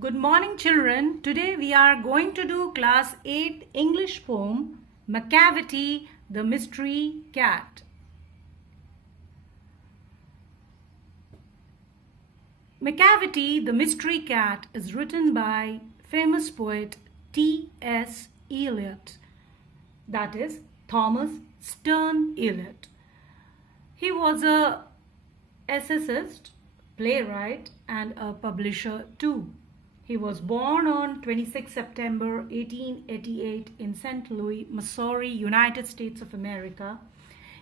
Good morning, children. Today we are going to do class 8 English poem Macavity, the Mystery Cat. Macavity, the Mystery Cat is written by famous poet T.S. Eliot, that is Thomas Sterne Eliot. He was a essayist, playwright and a publisher too. He was born on 26 September 1888 in St. Louis, Missouri, United States of America.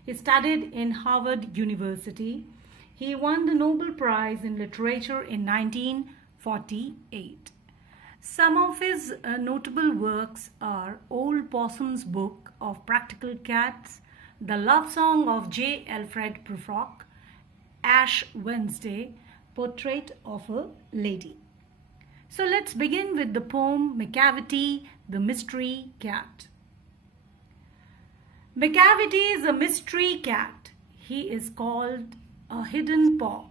He studied in Harvard University. He won the Nobel Prize in Literature in 1948. Some of his notable works are Old Possum's Book of Practical Cats, The Love Song of J. Alfred Prufrock, Ash Wednesday, Portrait of a Lady. So let's begin with the poem Macavity, the Mystery Cat. Macavity is a mystery cat. He is called a hidden paw,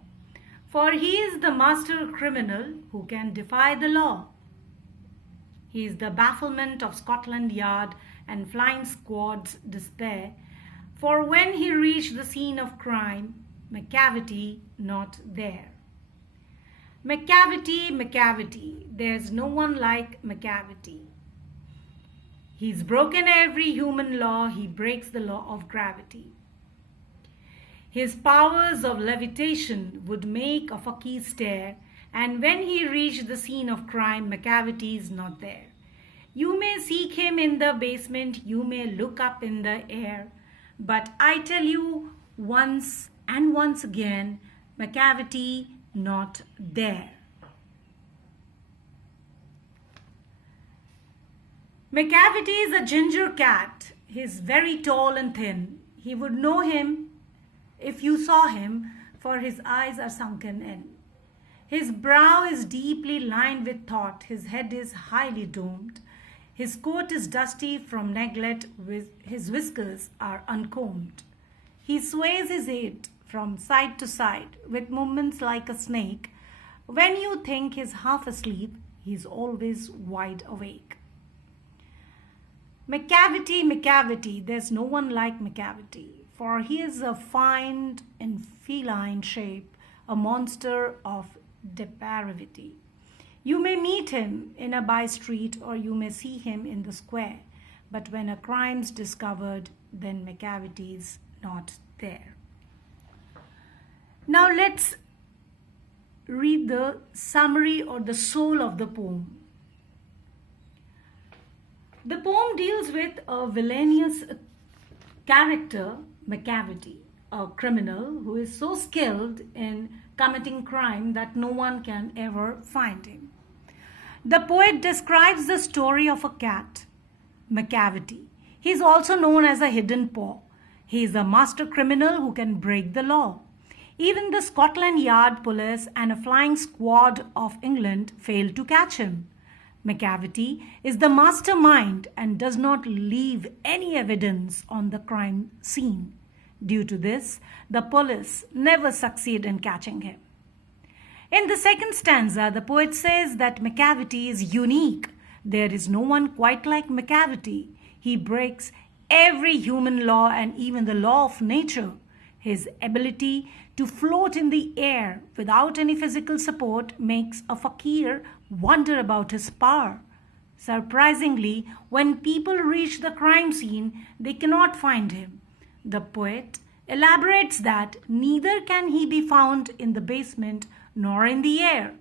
for he is the master criminal who can defy the law. He is the bafflement of Scotland Yard and flying squad's despair, for when he reached the scene of crime, Macavity not there. Macavity, Macavity, there's no one like Macavity. He's broken every human law, he breaks the law of gravity. His powers of levitation would make a fakir stare, and when he reached the scene of crime, Macavity is not there. You may seek him in the basement, you may look up in the air, but I tell you once and once again, Macavity not there. Macavity is a ginger cat. He is very tall and thin. He would know him if you saw him, for his eyes are sunken in. His brow is deeply lined with thought. His head is highly domed. His coat is dusty from neglect. His whiskers are uncombed. He sways his head from side to side with movements like a snake. When you think he's half asleep, he's always wide awake. Macavity, Macavity, there's no one like Macavity, for he is a fine in feline shape, a monster of depravity. You may meet him in a by street or you may see him in the square, but when a crime's discovered, then Macavity's not there. Now let's read the summary or the soul of the poem. The poem deals with a villainous character, Macavity, a criminal who is so skilled in committing crime that no one can ever find him. The poet describes the story of a cat, Macavity. He is also known as a hidden paw. He is a master criminal who can break the law. Even the Scotland Yard police and a flying squad of England failed to catch him. Macavity is the mastermind and does not leave any evidence on the crime scene. Due to this, the police never succeed in catching him. In the second stanza, the poet says that Macavity is unique. There is no one quite like Macavity. He breaks every human law and even the law of nature. His ability to float in the air without any physical support makes a fakir wonder about his power. Surprisingly, when people reach the crime scene, they cannot find him. The poet elaborates that neither can he be found in the basement nor in the air.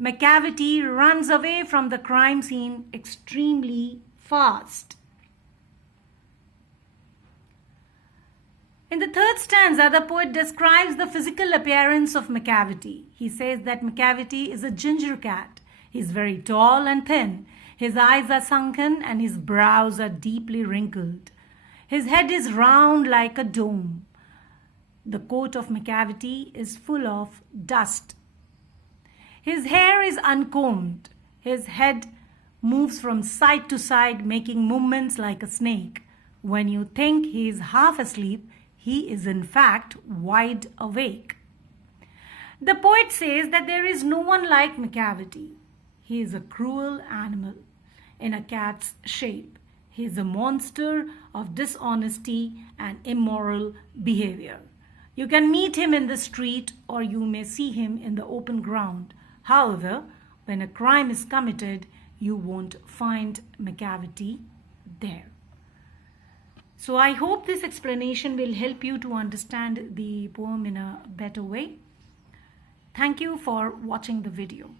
Macavity runs away from the crime scene extremely fast. In the third stanza, the poet describes the physical appearance of Macavity. He says that Macavity is a ginger cat. He is very tall and thin. His eyes are sunken and his brows are deeply wrinkled. His head is round like a dome. The coat of Macavity is full of dust. His hair is uncombed. His head moves from side to side, making movements like a snake. When you think he is half asleep, he is in fact wide awake. The poet says that there is no one like Macavity. He is a cruel animal in a cat's shape. He is a monster of dishonesty and immoral behavior. You can meet him in the street or you may see him in the open ground. However, when a crime is committed, you won't find Macavity there. So I hope this explanation will help you to understand the poem in a better way. Thank you for watching the video.